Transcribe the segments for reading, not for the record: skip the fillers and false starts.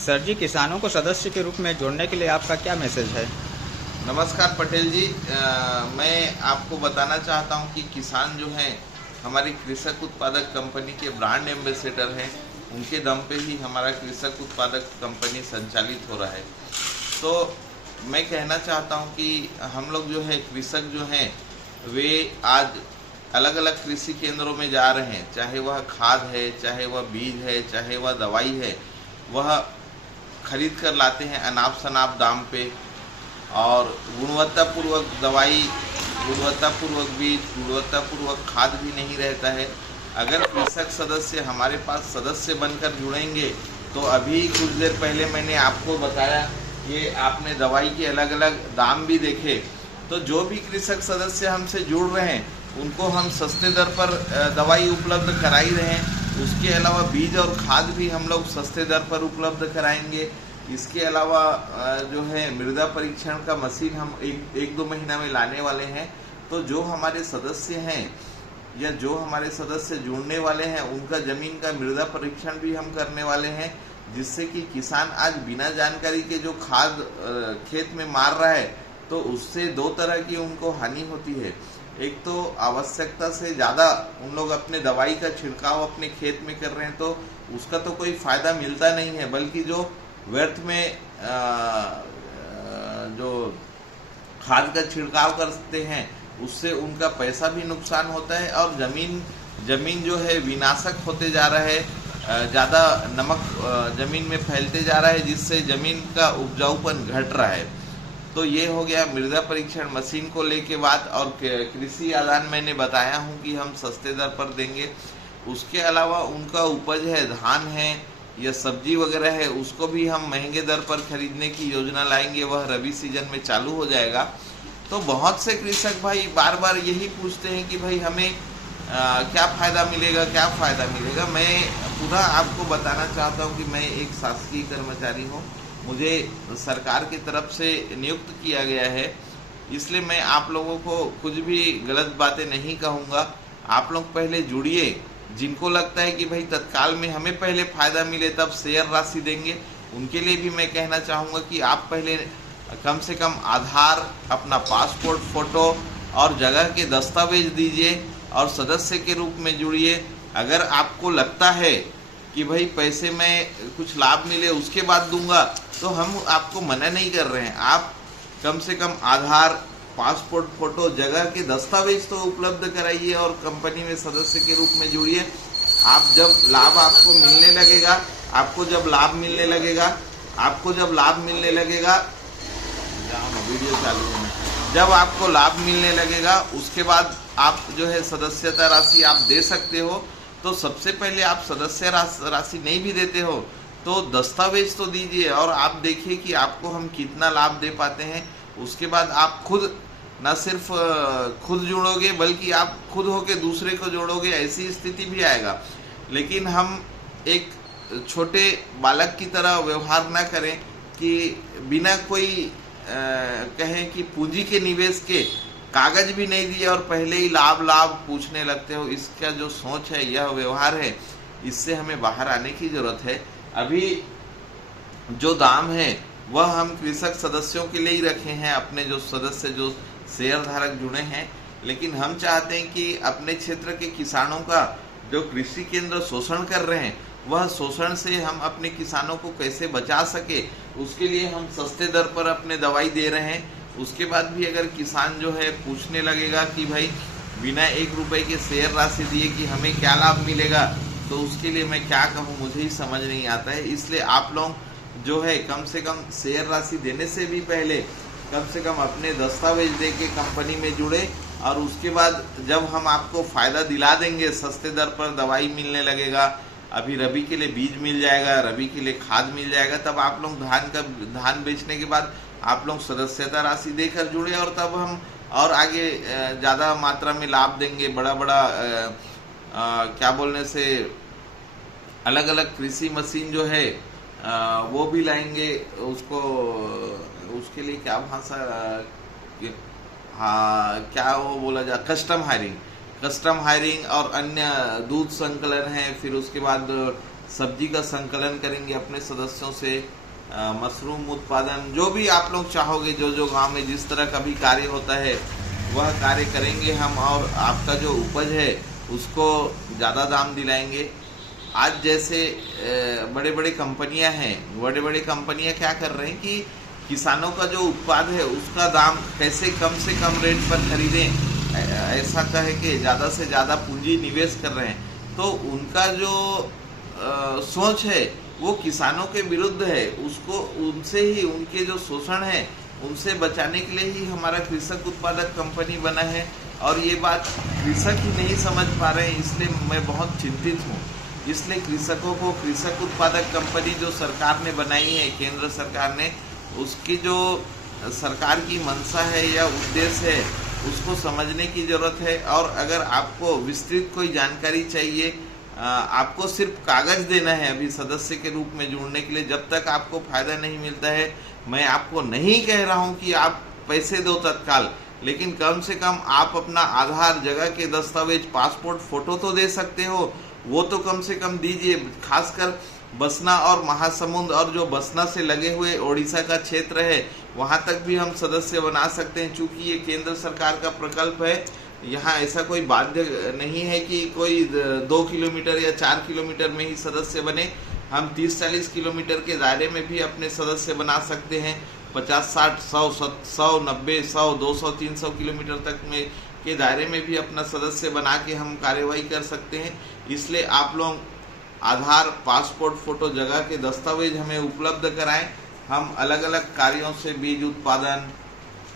Sir जी, किसानों को सदस्य के रूप में जोड़ने के लिए आपका क्या मैसेज है? नमस्कार पटेल जी। मैं आपको बताना चाहता हूं कि किसान जो हैं हमारी कृषक उत्पादक कंपनी के ब्रांड एम्बेसडर हैं। उनके दम पे ही हमारा कृषक उत्पादक कंपनी संचालित हो रहा है। तो मैं कहना चाहता हूं कि हम लोग जो है कृषक जो हैं वे आज अलग अलग कृषि केंद्रों में जा रहे हैं, चाहे वह खाद है, चाहे वह बीज है, चाहे वह दवाई है, वह खरीद कर लाते हैं अनाप शनाप दाम पे। और गुणवत्तापूर्वक दवाई, गुणवत्तापूर्वक बीज, गुणवत्तापूर्वक खाद भी नहीं रहता है। अगर कृषक सदस्य हमारे पास सदस्य बनकर जुड़ेंगे तो अभी कुछ देर पहले मैंने आपको बताया, ये आपने दवाई के अलग अलग दाम भी देखे। तो जो भी कृषक सदस्य हमसे जुड़ रहे हैं उनको हम सस्ते दर पर दवाई उपलब्ध करा ही रहे हैं। उसके अलावा बीज और खाद भी हम लोग सस्ते दर पर उपलब्ध कराएंगे। इसके अलावा जो है मृदा परीक्षण का मशीन हम एक दो महीना में लाने वाले हैं। तो जो हमारे सदस्य हैं या जो हमारे सदस्य जुड़ने वाले हैं उनका ज़मीन का मृदा परीक्षण भी हम करने वाले हैं, जिससे कि किसान आज बिना जानकारी के जो खाद खेत में मार रहा है तो उससे दो तरह की उनको हानि होती है। एक तो आवश्यकता से ज़्यादा उन लोग अपने दवाई का छिड़काव अपने खेत में कर रहे हैं तो उसका तो कोई फ़ायदा मिलता नहीं है, बल्कि जो व्यर्थ में जो खाद का छिड़काव करते हैं उससे उनका पैसा भी नुकसान होता है और जमीन जो है विनाशक होते जा रहा है। ज़्यादा नमक ज़मीन में फैलते जा रहा है, जिससे ज़मीन का उपजाऊपन घट रहा है। तो ये हो गया मृदा परीक्षण मशीन को लेके बात। और कृषि आदान मैंने बताया हूँ कि हम सस्ते दर पर देंगे। उसके अलावा उनका उपज है, धान है या सब्जी वगैरह है, उसको भी हम महंगे दर पर खरीदने की योजना लाएंगे। वह रबी सीजन में चालू हो जाएगा। तो बहुत से कृषक भाई बार बार यही पूछते हैं कि भाई हमें क्या फ़ायदा मिलेगा, क्या फ़ायदा मिलेगा। मैं पूरा आपको बताना चाहता हूँ कि मैं एक शासकीय कर्मचारी हूँ, मुझे सरकार की तरफ से नियुक्त किया गया है, इसलिए मैं आप लोगों को कुछ भी गलत बातें नहीं कहूँगा। आप लोग पहले जुड़िए। जिनको लगता है कि भाई तत्काल में हमें पहले फ़ायदा मिले तब शेयर राशि देंगे, उनके लिए भी मैं कहना चाहूँगा कि आप पहले कम से कम आधार, अपना पासपोर्ट फ़ोटो और जगह के दस्तावेज दीजिए और सदस्य के रूप में जुड़िए। अगर आपको लगता है कि भाई पैसे में कुछ लाभ मिले उसके बाद दूंगा तो हम आपको मना नहीं कर रहे हैं। आप कम से कम आधार, पासपोर्ट फ़ोटो, जगह के दस्तावेज तो उपलब्ध कराइए और कंपनी में सदस्य के रूप में जुड़िए। आप जब लाभ आपको मिलने लगेगा, वीडियो चालू है, जब आपको लाभ मिलने लगेगा उसके बाद आप जो है सदस्यता राशि आप दे सकते हो। तो सबसे पहले आप सदस्य राशि नहीं भी देते हो तो दस्तावेज तो दीजिए और आप देखिए कि आपको हम कितना लाभ दे पाते हैं। उसके बाद आप खुद न सिर्फ खुद जुड़ोगे बल्कि आप खुद होके दूसरे को जोड़ोगे, ऐसी स्थिति भी आएगा। लेकिन हम एक छोटे बालक की तरह व्यवहार न करें कि बिना कोई कहें कि पूंजी के निवेश के कागज भी नहीं दिए और पहले ही लाभ लाभ पूछने लगते हो। इसका जो सोच है, यह व्यवहार है, इससे हमें बाहर आने की ज़रूरत है। अभी जो दाम है वह हम कृषक सदस्यों के लिए ही रखे हैं, अपने जो सदस्य जो शेयर धारक जुड़े हैं। लेकिन हम चाहते हैं कि अपने क्षेत्र के किसानों का जो कृषि केंद्र शोषण कर रहे हैं वह शोषण से हम अपने किसानों को कैसे बचा सके, उसके लिए हम सस्ते दर पर अपने दवाई दे रहे हैं। उसके बाद भी अगर किसान जो है पूछने लगेगा कि भाई बिना 1 रुपए के शेयर राशि दिए कि हमें क्या लाभ मिलेगा, तो उसके लिए मैं क्या कहूँ, मुझे ही समझ नहीं आता है। इसलिए आप लोग जो है कम से कम शेयर राशि देने से भी पहले कम से कम अपने दस्तावेज दे के कंपनी में जुड़े। और उसके बाद जब हम आपको फ़ायदा दिला देंगे, सस्ते दर पर दवाई मिलने लगेगा, अभी रबी के लिए बीज मिल जाएगा, रबी के लिए खाद मिल जाएगा, तब आप लोग धान बेचने के बाद आप लोग सदस्यता राशि देकर जुड़े और तब हम और आगे ज़्यादा मात्रा में लाभ देंगे। बड़ा बड़ा क्या बोलने से अलग अलग कृषि मशीन जो है वो भी लाएंगे। उसके लिए क्या भाषा, हाँ क्या वो बोला जाए, कस्टम हायरिंग और अन्य दूध संकलन है, फिर उसके बाद सब्जी का संकलन करेंगे अपने सदस्यों से, मशरूम उत्पादन, जो भी आप लोग चाहोगे, जो जो गांव में जिस तरह का भी कार्य होता है वह कार्य करेंगे हम, और आपका जो उपज है उसको ज़्यादा दाम दिलाएंगे। आज जैसे बड़े बड़े कंपनियां हैं, बड़े बड़े कंपनियां क्या कर रहे हैं कि किसानों का जो उत्पाद है उसका दाम कैसे कम से कम रेट पर खरीदें, ऐसा कहे कि ज़्यादा से ज़्यादा पूंजी निवेश कर रहे हैं। तो उनका जो सोच है वो किसानों के विरुद्ध है। उसको उनसे ही, उनके जो शोषण है उनसे बचाने के लिए ही हमारा कृषक उत्पादक कंपनी बना है। और ये बात कृषक ही नहीं समझ पा रहे हैं, इसलिए मैं बहुत चिंतित हूँ। इसलिए कृषकों को कृषक उत्पादक कंपनी जो सरकार ने बनाई है, केंद्र सरकार ने, उसकी जो सरकार की मंशा है या उद्देश्य है उसको समझने की ज़रूरत है। और अगर आपको विस्तृत कोई जानकारी चाहिए, आपको सिर्फ कागज़ देना है अभी सदस्य के रूप में जुड़ने के लिए। जब तक आपको फ़ायदा नहीं मिलता है, मैं आपको नहीं कह रहा हूं कि आप पैसे दो तत्काल, लेकिन कम से कम आप अपना आधार, जगह के दस्तावेज, पासपोर्ट, फ़ोटो तो दे सकते हो, वो तो कम से कम दीजिए। खासकर बसना और महासमुंद और जो बसना से लगे हुए ओडिशा का क्षेत्र है वहाँ तक भी हम सदस्य बना सकते हैं। चूँकि ये केंद्र सरकार का प्रकल्प है, यहाँ ऐसा कोई बाध्य नहीं है कि कोई 2 किलोमीटर या 4 किलोमीटर में ही सदस्य बने। हम 30-40 किलोमीटर के दायरे में भी अपने सदस्य बना सकते हैं। 50-60, 100, 90, 100, 200, 300 किलोमीटर तक में के दायरे में भी अपना सदस्य बना के हम कार्यवाही कर सकते हैं। इसलिए आप लोग आधार, पासपोर्ट, फोटो, जगह के दस्तावेज हमें उपलब्ध कराएं। हम अलग अलग कार्यों से बीज उत्पादन,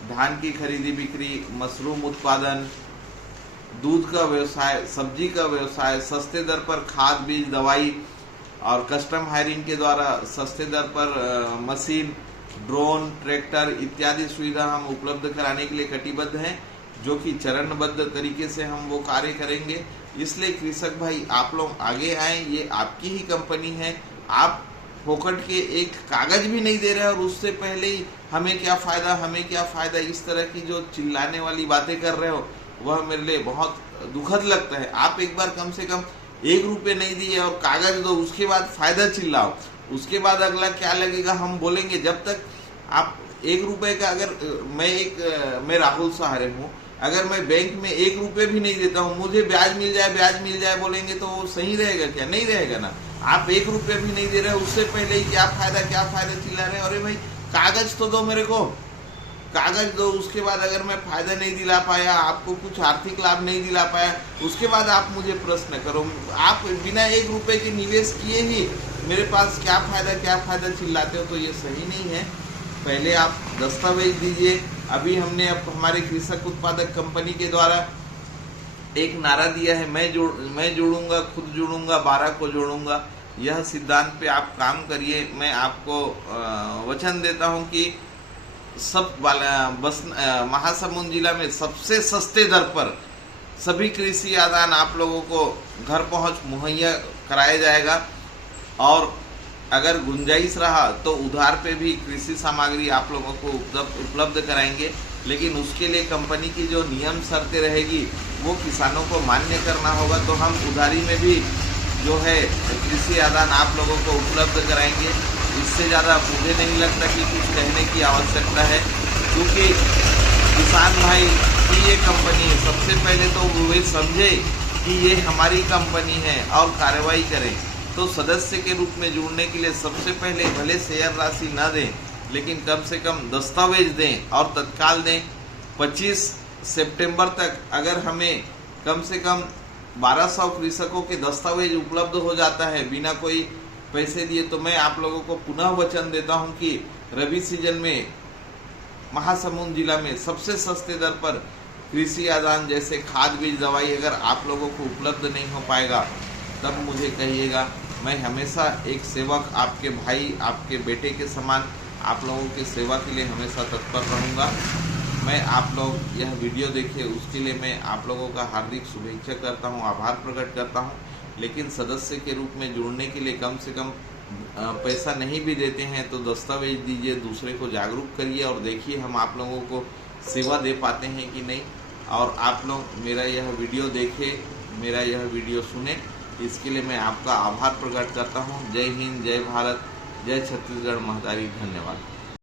धान की खरीदी बिक्री, मशरूम उत्पादन, दूध का व्यवसाय, सब्जी का व्यवसाय, सस्ते दर पर खाद, बीज, दवाई और कस्टम हायरिंग के द्वारा सस्ते दर पर मशीन, ड्रोन, ट्रैक्टर इत्यादि सुविधा हम उपलब्ध कराने के लिए कटिबद्ध हैं, जो कि चरणबद्ध तरीके से हम वो कार्य करेंगे। इसलिए कृषक भाई आप लोग आगे आएं, ये आपकी ही कंपनी है। आप फोकट के एक कागज भी नहीं दे रहे और उससे पहले ही हमें क्या फ़ायदा, हमें क्या फ़ायदा, इस तरह की जो चिल्लाने वाली बातें कर रहे हो वह मेरे लिए बहुत दुखद लगता है। आप एक बार कम से कम 1 रुपये नहीं दिए और कागज दो, उसके बाद फ़ायदा चिल्लाओ, उसके बाद अगला क्या लगेगा हम बोलेंगे। जब तक आप 1 रुपये का, अगर मैं राहुल सहारे हूँ, अगर मैं बैंक में 1 रुपये भी नहीं देता हूँ, मुझे ब्याज मिल जाए बोलेंगे तो वो सही रहेगा क्या? नहीं रहेगा ना। आप 1 रुपये भी नहीं दे रहे, उससे पहले ही क्या फ़ायदा चिल्ला रहे हैं। अरे भाई कागज तो दो मेरे को, कागज दो। उसके बाद अगर मैं फ़ायदा नहीं दिला पाया, आपको कुछ आर्थिक लाभ नहीं दिला पाया, उसके बाद आप मुझे प्रश्न करो। आप बिना 1 रुपये के निवेश किए ही मेरे पास क्या फ़ायदा चिल्लाते हो, तो ये सही नहीं है। पहले आप दस्तावेज दीजिए। अभी हमने हमारे कृषक उत्पादक कंपनी के द्वारा एक नारा दिया है, मैं जुड़ूंगा, खुद जुड़ूंगा, 12 को जोड़ूंगा। यह सिद्धांत पे आप काम करिए। मैं आपको वचन देता हूं कि सब महासमुंद जिला में सबसे सस्ते दर पर सभी कृषि आदान आप लोगों को घर पहुंच मुहैया कराया जाएगा। और अगर गुंजाइश रहा तो उधार पे भी कृषि सामग्री आप लोगों को उपलब्ध कराएंगे। लेकिन उसके लिए कंपनी की जो नियम शर्तें रहेगी वो किसानों को मान्य करना होगा। तो हम उधारी में भी जो है कृषि आदान आप लोगों को उपलब्ध कराएंगे। इससे ज़्यादा मुझे नहीं लगता कि कुछ कहने की आवश्यकता है, क्योंकि किसान भाई की ये कंपनी है। सबसे पहले तो वे समझे कि ये हमारी कंपनी है और कार्रवाई करें। तो सदस्य के रूप में जुड़ने के लिए सबसे पहले भले शेयर राशि न दें, लेकिन कम से कम दस्तावेज दें और तत्काल दें। 25 सितंबर तक अगर हमें कम से कम 1200 कृषकों के दस्तावेज उपलब्ध हो जाता है बिना कोई पैसे दिए, तो मैं आप लोगों को पुनः वचन देता हूं कि रबी सीजन में महासमुंद जिला में सबसे सस्ते दर पर कृषि आदान जैसे खाद, बीज, दवाई अगर आप लोगों को उपलब्ध नहीं हो पाएगा तब मुझे कहिएगा। मैं हमेशा एक सेवक, आपके भाई, आपके बेटे के समान आप लोगों की सेवा के लिए हमेशा तत्पर रहूँगा। मैं आप लोग यह वीडियो देखिए, उसके लिए मैं आप लोगों का हार्दिक शुभेच्छा करता हूँ, आभार प्रकट करता हूँ। लेकिन सदस्य के रूप में जुड़ने के लिए कम से कम पैसा नहीं भी देते हैं तो दस्तावेज दीजिए, दूसरे को जागरूक करिए और देखिए हम आप लोगों को सेवा दे पाते हैं कि नहीं। और आप लोग मेरा यह वीडियो देखें, मेरा यह वीडियो सुने, इसके लिए मैं आपका आभार प्रकट करता हूँ। जय हिंद, जय भारत, जय छत्तीसगढ़ महतारी, धन्यवाद।